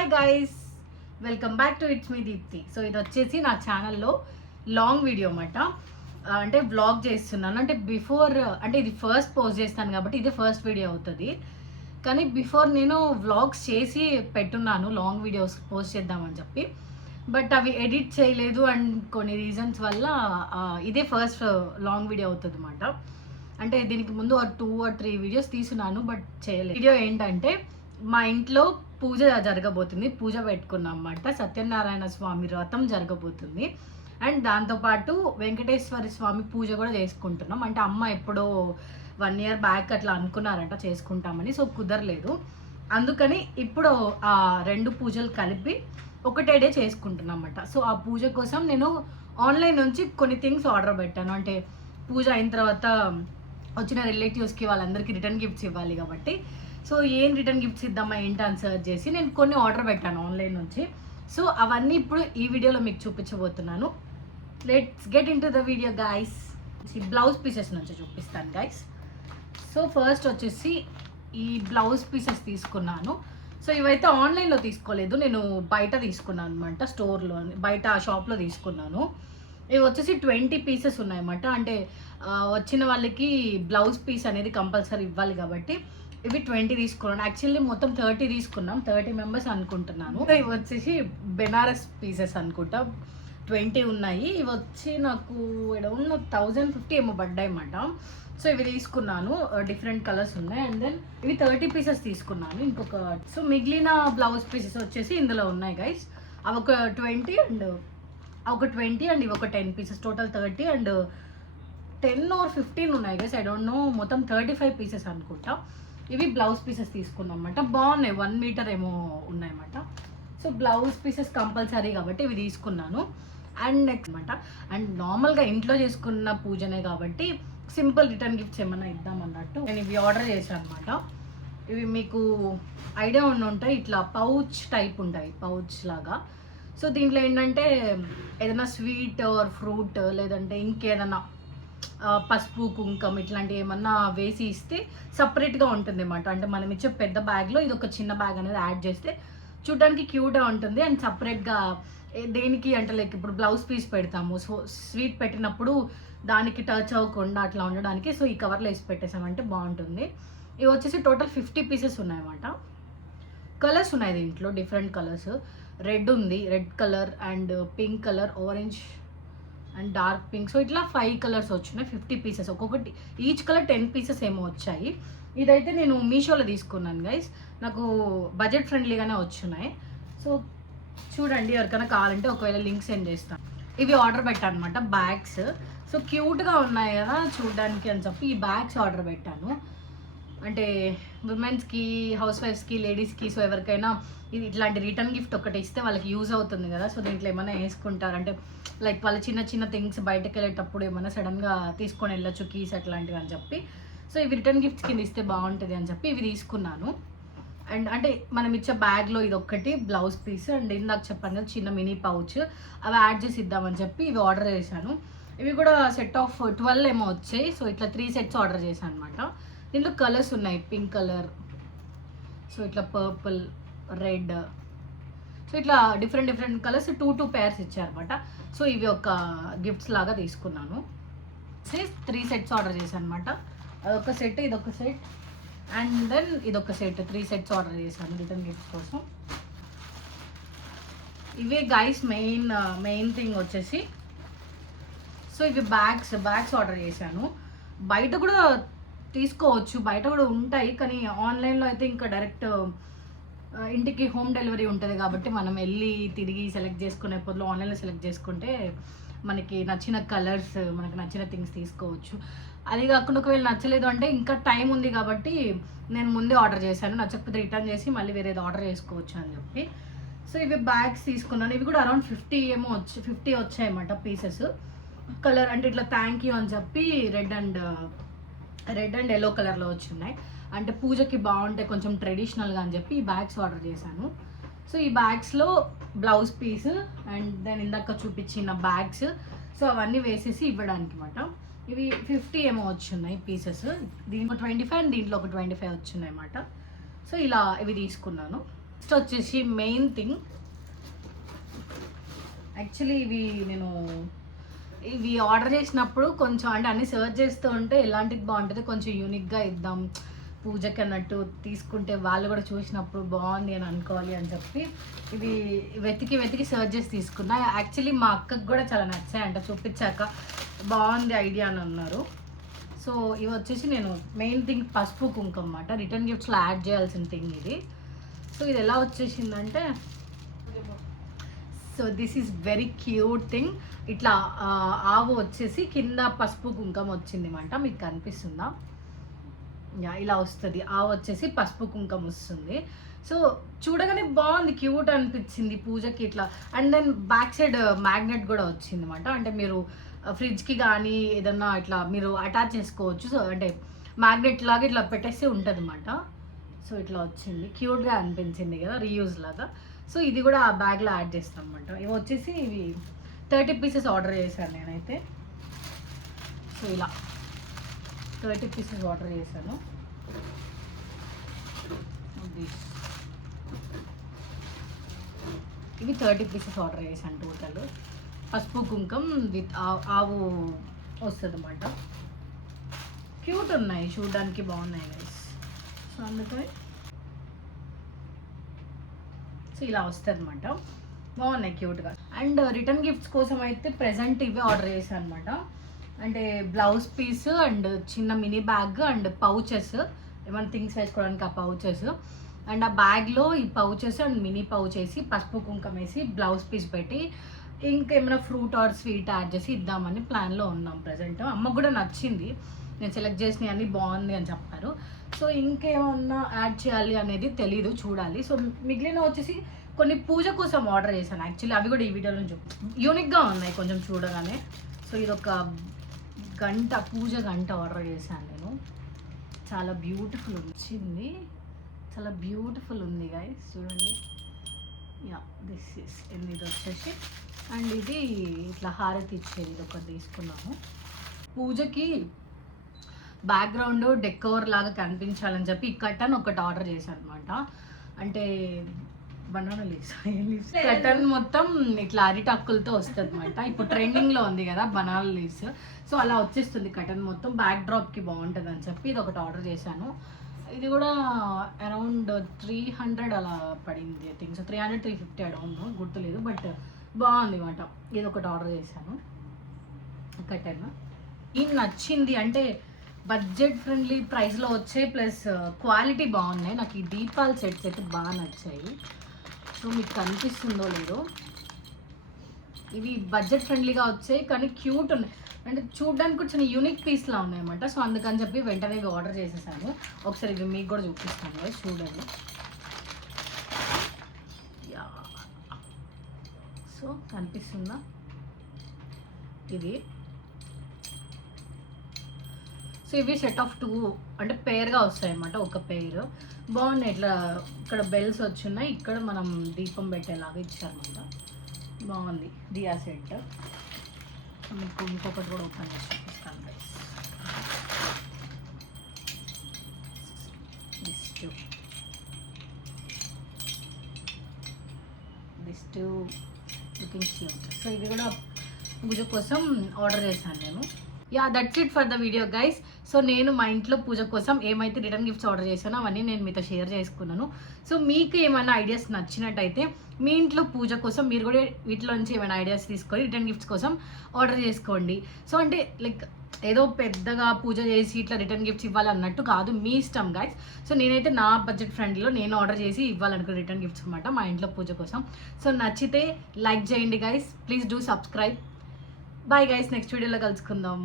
Hi guys, welcome back to it's me Deepthi. So ఇది వచ్చేసి నా ఛానల్లో లాంగ్ వీడియో అన్నమాట. అంటే వ్లాగ్ చేస్తున్నాను. అంటే బిఫోర్ అంటే ఇది ఫస్ట్ పోస్ట్ చేస్తాను కాబట్టి ఇది ఫస్ట్ వీడియో అవుతుంది. కానీ బిఫోర్ నేను వ్లాగ్స్ చేసి పెట్టున్నాను లాంగ్ వీడియోస్ పోస్ట్ చేద్దామని చెప్పి. బట్ అవి ఎడిట్ చేయలేదు అండ్ కొన్ని రీజన్స్ వల్ల ఇదే ఫస్ట్ లాంగ్ వీడియో అవుతుంది అన్నమాట. అంటే దీనికి ముందు 2 or 3 వీడియోస్ తీసుకున్నాను బట్ చేయలేదు. వీడియో ఏంటంటే మా ఇంట్లో పూజ జరగబోతుంది, పూజ పెట్టుకున్నాం అన్నమాట. సత్యనారాయణ స్వామి వ్రతం జరగబోతుంది అండ్ దాంతోపాటు వెంకటేశ్వర స్వామి పూజ కూడా చేసుకుంటున్నాం. అంటే అమ్మ ఎప్పుడో 1 year బ్యాక్ అట్లా అనుకున్నారంట చేసుకుంటామని, సో కుదరలేదు. అందుకని ఇప్పుడు ఆ 2 పూజలు కలిపి ఒకటే డే చేసుకుంటున్నాం అన్నమాట. సో ఆ పూజ కోసం నేను ఆన్లైన్ నుంచి కొన్ని థింగ్స్ ఆర్డర్ పెట్టాను. అంటే పూజ అయిన తర్వాత వచ్చిన రిలేటివ్స్కి వాళ్ళందరికీ రిటర్న్ గిఫ్ట్స్ ఇవ్వాలి కాబట్టి, సో ఏం రిటర్న్ గిఫ్ట్స్ ఇద్దామా ఏంటి అని సర్చ్ చేసి నేను కొన్ని ఆర్డర్ పెట్టాను ఆన్లైన్ నుంచి. సో అవన్నీ ఇప్పుడు ఈ వీడియోలో మీకు చూపించబోతున్నాను. Let's get in to the video guys. Blouse pieces నుంచి చూపిస్తాను గైస్. సో ఫస్ట్ వచ్చేసి ఈ బ్లౌజ్ పీసెస్ తీసుకున్నాను. సో ఇవైతే ఆన్లైన్లో తీసుకోలేదు, నేను బయట తీసుకున్నాను అనమాట. స్టోర్లో బయట షాప్లో తీసుకున్నాను. ఇవి వచ్చేసి 20 పీసెస్ ఉన్నాయన్నమాట. అంటే వచ్చిన వాళ్ళకి బ్లౌజ్ పీస్ అనేది కంపల్సరీ ఇవ్వాలి కాబట్టి ఇవి 20 తీసుకున్నాను. యాక్చువల్లీ మొత్తం 30 తీసుకున్నాం, 30 మెంబర్స్ అనుకుంటున్నాను. ఇవి వచ్చేసి బెనారస్ పీసెస్ అనుకుంటా, 20 ఉన్నాయి. ఇవి వచ్చి నాకు 1050 ఏమో పడ్డాయి అన్నమాట. సో ఇవి తీసుకున్నాను, డిఫరెంట్ కలర్స్ ఉన్నాయి. అండ్ దెన్ ఇవి 30 పీసెస్ తీసుకున్నాను. ఇంకొక సో మిగిలిన బ్లౌజ్ పీసెస్ వచ్చేసి ఇందులో ఉన్నాయి గైస్. అవి ఒక 20 అండ్ ఒక 20 అండ్ ఇవి ఒక 10 పీసెస్, టోటల్ 30 అండ్ 10 or 15 ఉన్నాయి గైస్, ఐ డోంట్ నో. మొత్తం 35 పీసెస్ అనుకుంటా. ఇవి బ్లౌజ్ పీసెస్ తీసుకున్నాం అన్నమాట. బాగున్నాయి, 1 meter ఏమో ఉన్నాయన్నమాట. సో బ్లౌజ్ పీసెస్ కంపల్సరీ కాబట్టి ఇవి తీసుకున్నాను. అండ్ నెక్స్ట్ అనమాట, అండ్ నార్మల్గా ఇంట్లో చేసుకున్న పూజనే కాబట్టి సింపుల్ రిటర్న్ గిఫ్ట్స్ ఏమన్నా ఇద్దామన్నట్టు నేను ఇవి ఆర్డర్ చేశాను అనమాట. ఇవి మీకు ఐడియా ఉంటాయి, ఇట్లా పౌచ్ టైప్ ఉంటాయి, పౌచ్ లాగా. సో దీంట్లో ఏంటంటే ఏదైనా స్వీట్ ఆర్ ఫ్రూట్ లేదంటే ఇంకేదైనా పసుపు కుంకం ఇట్లాంటివి ఏమన్నా వేసి ఇస్తే సపరేట్గా ఉంటుంది అన్నమాట. అంటే మనం ఇచ్చే పెద్ద బ్యాగ్లో ఇది ఒక చిన్న బ్యాగ్ అనేది యాడ్ చేస్తే చూడడానికి క్యూట్గా ఉంటుంది. అండ్ సపరేట్గా దేనికి అంటే లైక్ ఇప్పుడు బ్లౌజ్ పీస్ పెడతాము, సో స్వీట్ పెట్టినప్పుడు దానికి టచ్ అవ్వకుండా అట్లా ఉండడానికి సో ఈ కవర్లో వేసి పెట్టేసామంటే బాగుంటుంది. ఇవి వచ్చేసి టోటల్ 50 పీసెస్ ఉన్నాయన్నమాట. కలర్స్ ఉన్నాయి దీంట్లో, డిఫరెంట్ కలర్స్. రెడ్ ఉంది, red colour and pink colour, orange and dark pink. So ఇట్లా 5 కలర్స్ వచ్చినాయి, 50 పీసెస్. ఒక్కొక్కటి ఈచ్ కలర్ 10 పీసెస్ ఏమో వచ్చాయి. ఇదైతే నేను మీషోలో తీసుకున్నాను గైస్, నాకు బడ్జెట్ ఫ్రెండ్లీగానే వచ్చినాయి. సో చూడండి, ఎవరికైనా కావాలంటే ఒకవేళ లింక్ సెండ్ చేస్తాను. ఇవి ఆర్డర్ పెట్టాను అనమాట, బ్యాగ్స్. సో క్యూట్గా ఉన్నాయి కదా చూడడానికి అని చెప్పి ఈ బ్యాగ్స్ ఆర్డర్ పెట్టాను. అంటే ఉమెన్స్కి, హౌస్ వైఫ్స్కి, లేడీస్కి, సో ఎవరికైనా ఇది ఇట్లాంటి రిటర్న్ గిఫ్ట్ ఒకటి ఇస్తే వాళ్ళకి యూజ్ అవుతుంది కదా. సో దీంట్లో ఏమైనా వేసుకుంటారు అంటే లైక్ వాళ్ళ చిన్న చిన్న థింగ్స్ బయటకు వెళ్ళేటప్పుడు ఏమైనా సడన్గా తీసుకొని వెళ్ళొచ్చు, కీస్ అట్లాంటివి అని చెప్పి. సో ఇవి రిటర్న్ గిఫ్ట్స్ కింద ఇస్తే బాగుంటుంది అని చెప్పి ఇవి తీసుకున్నాను. అండ్ అంటే మనం ఇచ్చే బ్యాగ్లో ఇది ఒక్కటి బ్లౌజ్ పీస్ అండ్ ఇందాక చెప్పాను కదా చిన్న మినీ పౌచ్, అవి యాడ్ చేసి ఇద్దామని చెప్పి ఇవి ఆర్డర్ చేశాను. ఇవి కూడా సెట్ ఆఫ్ 12 ఏమో వచ్చాయి. సో ఇట్లా 3 sets ఆర్డర్ చేశాను అనమాట. దీంట్లో కలర్స్ ఉన్నాయి, పింక్ కలర్, సో ఇట్లా పర్పుల్, రెడ్, సో ఇట్లా డిఫరెంట్ కలర్స్ 2 pairs ఇచ్చారనమాట. సో ఇవి ఒక గిఫ్ట్స్ లాగా తీసుకున్నాను. 3 sets ఆర్డర్ చేశాను అనమాట. అదొక సెట్, ఇదొక సెట్ అండ్ దెన్ ఇదొక సెట్, 3 sets ఆర్డర్ చేశాను రిటర్న్ గిఫ్ట్స్ కోసం. ఇవే గైస్ మెయిన్ థింగ్ వచ్చేసి. సో ఇవి బ్యాగ్స్ ఆర్డర్ చేశాను. బయట కూడా తీసుకోవచ్చు, బయట కూడా ఉంటాయి, కానీ ఆన్లైన్లో అయితే ఇంకా డైరెక్ట్ ఇంటికి హోమ్ డెలివరీ ఉంటుంది కాబట్టి మనం వెళ్ళి తిరిగి సెలెక్ట్ చేసుకునే బదులు ఆన్లైన్లో సెలెక్ట్ చేసుకుంటే మనకి నచ్చిన కలర్స్, మనకి నచ్చిన థింగ్స్ తీసుకోవచ్చు. అది కాకుండా ఒకవేళ నచ్చలేదు అంటే ఇంకా టైం ఉంది కాబట్టి నేను ముందే ఆర్డర్ చేశాను, నచ్చకపోతే రిటర్న్ చేసి మళ్ళీ వేరేది ఆర్డర్ చేసుకోవచ్చు అని చెప్పి. సో ఇవి బ్యాగ్స్ తీసుకున్నాను. ఇవి కూడా అరౌండ్ 50 వచ్చాయన్నమాట పీసెస్. కలర్ అంటే ఇట్లా థ్యాంక్ యూ అని చెప్పి రెడ్ అండ్ ఎల్లో కలర్లో వచ్చినాయి. అంటే పూజకి బాగుంటాయి కొంచెం ట్రెడిషనల్గా అని చెప్పి ఈ బ్యాగ్స్ ఆర్డర్ చేశాను. సో ఈ బ్యాగ్స్లో బ్లౌజ్ పీస్ అండ్ దెన్ ఇందాక చూపించిన బ్యాగ్స్, సో అవన్నీ వేసేసి ఇవ్వడానికి అనమాట. ఇవి 50 ఏమో వచ్చున్నాయి పీసెస్. దీంట్లో 25 అండ్ దీంట్లో ఒక 25 వచ్చున్నాయి అన్నమాట. సో ఇలా ఇవి తీసుకున్నాను. నెక్స్ట్ వచ్చేసి మెయిన్ థింగ్, యాక్చువల్లీ ఇవి ఆర్డర్ చేసినప్పుడు కొంచెం అంటే అన్ని సర్చ్ చేస్తూ ఉంటే ఎలాంటిది బాగుంటుంది, కొంచెం యూనిక్గా ఇద్దాం పూజకి అన్నట్టు తీసుకుంటే వాళ్ళు కూడా చూసినప్పుడు బాగుంది అని అనుకోవాలి అని చెప్పి ఇవి వెతికి సర్చ్ చేసి తీసుకున్నా. యాక్చువల్లీ మా అక్కకి కూడా చాలా నచ్చాయి అంట, చూపించాక బాగుంది ఐడియా అని అన్నారు. సో ఇవి వచ్చేసి నేను మెయిన్ థింగ్ పసుపు కుంకుమ అన్నమాట, రిటర్న్ గిఫ్ట్స్లో యాడ్ చేయాల్సిన థింగ్ ఇది. సో ఇది ఎలా వచ్చేసిందంటే, so this is very cute thing. ఇట్లా ఆవు వచ్చేసి కింద పసుపు కుంకుమ వచ్చింది అన్నమాట, మీకు కనిపిస్తుందా? ఇలా వస్తుంది, ఆవు వచ్చేసి పసుపు కుంకుమ వస్తుంది. సో చూడగానే బాగుంది, క్యూట్ అనిపించింది పూజకి ఇట్లా. And then back side magnet కూడా వచ్చింది అన్నమాట, అంటే మీరు ఫ్రిడ్జ్కి కానీ ఏదన్నా ఇట్లా మీరు అటాచ్ చేసుకోవచ్చు. సో అంటే మ్యాగ్నెట్ లాగా ఇట్లా పెట్టేస్తే ఉంటుంది అన్నమాట. సో ఇట్లా వచ్చింది, క్యూట్గా అనిపించింది కదా, రీయూజ్ లాగా. సో ఇది కూడా ఆ బ్యాగ్లో యాడ్ చేస్తాం అన్నమాట. ఇవి వచ్చేసి ఇవి 30 పీసెస్ ఆర్డర్ చేశాను నేనైతే. సో ఇలా 30 పీసెస్ ఆర్డర్ చేశాను. ఇవి 30 పీసెస్ ఆర్డర్ చేశాను టోటల్. పసుపు కుంకం విత్ ఆవు వస్తుంది అన్నమాట. క్యూట్ ఉన్నాయి, చూడడానికి బాగున్నాయి గైస్. సో అందుకని సో ఇలా వస్తుంది అనమాట, బాగున్నాయి క్యూట్గా. అండ్ రిటర్న్ గిఫ్ట్స్ కోసం అయితే ప్రెజెంట్ ఇవే ఆర్డర్ చేశాను అనమాట. అంటే బ్లౌజ్ పీస్ అండ్ చిన్న మినీ బ్యాగ్ అండ్ పౌచెస్, ఏమైనా థింగ్స్ వేసుకోవడానికి ఆ పౌచెస్. అండ్ ఆ బ్యాగ్లో ఈ పౌచెస్ అండ్ మినీ పౌచ్ వేసి పసుపు కుంకం వేసి బ్లౌజ్ పీస్ పెట్టి ఇంకేమైనా ఫ్రూట్ ఆర్ స్వీట్ యాడ్ చేసి ఇద్దామని ప్లాన్లో ఉన్నాం ప్రజెంట్. అమ్మకు కూడా నచ్చింది, నేను సెలెక్ట్ చేసినవి అన్నీ బాగుంది అని చెప్పారు. సో ఇంకేమన్నా యాడ్ చేయాలి అనేది తెలీదు, చూడాలి. సో మిగిలిన వచ్చేసి కొన్ని పూజ కోసం ఆర్డర్ చేశాను యాక్చువల్లీ, అవి కూడా ఈ వీడియోలో యూనిక్గా ఉన్నాయి కొంచెం చూడగానే. సో ఇది ఒక పూజ గంట ఆర్డర్ చేశాను నేను, చాలా బ్యూటిఫుల్ వచ్చింది, చాలా బ్యూటిఫుల్ ఉంది గైస్ చూడండి. యా దిస్ ఇస్ ఇది వచ్చేసి. అండ్ ఇది ఇట్లా హారతి ఇచ్చేది, ఇది ఒకటి తీసుకున్నాము. పూజకి బ్యాక్గ్రౌండ్ డెకోర్ లాగా కనిపించాలని చెప్పి ఈ కటన్ ఒకటి ఆర్డర్ చేశాను అనమాట. అంటే బనానా లీవ్స్ కటన్ మొత్తం ఇట్లా అరిటాకులతో వస్తుంది అనమాట. ఇప్పుడు ట్రెండింగ్లో ఉంది కదా బనానా లీవ్స్, సో అలా వచ్చేస్తుంది కటన్ మొత్తం, బ్యాక్ డ్రాప్కి బాగుంటుంది అని చెప్పి ఇది ఒకటి ఆర్డర్ చేశాను. ఇది కూడా అరౌండ్ 300 అలా పడింది ఐ థింక్. సో 300-350 అడౌండ్ గుర్తులేదు, బట్ బాగుంది అనమాట. ఇది ఒకటి ఆర్డర్ చేశాను కటన్. ఇది నచ్చింది, అంటే బడ్జెట్ ఫ్రెండ్లీ ప్రైస్లో వచ్చాయి, ప్లస్ క్వాలిటీ బాగున్నాయి. నాకు ఈ దీపాల సెట్స్ అయితే బాగా నచ్చాయి. సో మీకు కనిపిస్తుందో లేదో, ఇవి బడ్జెట్ ఫ్రెండ్లీగా వచ్చాయి కానీ క్యూట్ ఉన్నాయి, అంటే చూడడానికి కూడా చిన్న యూనిక్ పీస్లా ఉన్నాయన్నమాట. సో అందుకని చెప్పి వెంటనే ఇవి ఆర్డర్ చేసేసాను. ఒకసారి ఇవి మీకు కూడా చూపిస్తాను కదా, చూడండి. యా సో కనిపిస్తుందా ఇది. సో ఇవి సెట్ ఆఫ్ 2 అంటే పేర్గా వస్తాయి అన్నమాట, ఒక పేరు బాగున్నాయి. ఇట్లా ఇక్కడ బెల్స్ వచ్చున్నాయి, ఇక్కడ మనం దీపం పెట్టేలాగా ఇచ్చారన్నమాట, బాగుంది దియా సెట్. మీకు ఇంకొకటి కూడా ఓపెన్ చేసి చూపిస్తాను guys. This two looking cute. So ఇది కూడా పూజ కోసం ఆర్డర్ చేశాను నేను. Yeah that's it for the video guys. So నేను మా ఇంట్లో పూజ కోసం ఏమైతే రిటర్న్ గిఫ్ట్స్ ఆర్డర్ చేశానో అవన్నీ నేను మీతో షేర్ చేసుకున్నాను. సో మీకు ఏమైనా ఐడియాస్ నచ్చినట్టయితే మీ ఇంట్లో పూజ కోసం మీరు కూడా వీటిలోంచి ఏమైనా ఐడియాస్ తీసుకొని రిటర్న్ గిఫ్ట్స్ కోసం ఆర్డర్ చేసుకోండి. సో అంటే లైక్ ఏదో పెద్దగా పూజ చేసి ఇట్లా రిటర్న్ గిఫ్ట్స్ ఇవ్వాలన్నట్టు కాదు, మీ ఇష్టం గైస్. సో నేనైతే నా బడ్జెట్ ఫ్రెండ్లీలో నేను ఆర్డర్ చేసి ఇవ్వాలనుకున్న రిటర్న్ గిఫ్ట్స్ అనమాట మా ఇంట్లో పూజ కోసం. సో నచ్చితే లైక్ చేయండి guys, please do subscribe. Bye guys, next వీడియోలో కలుసుకుందాం.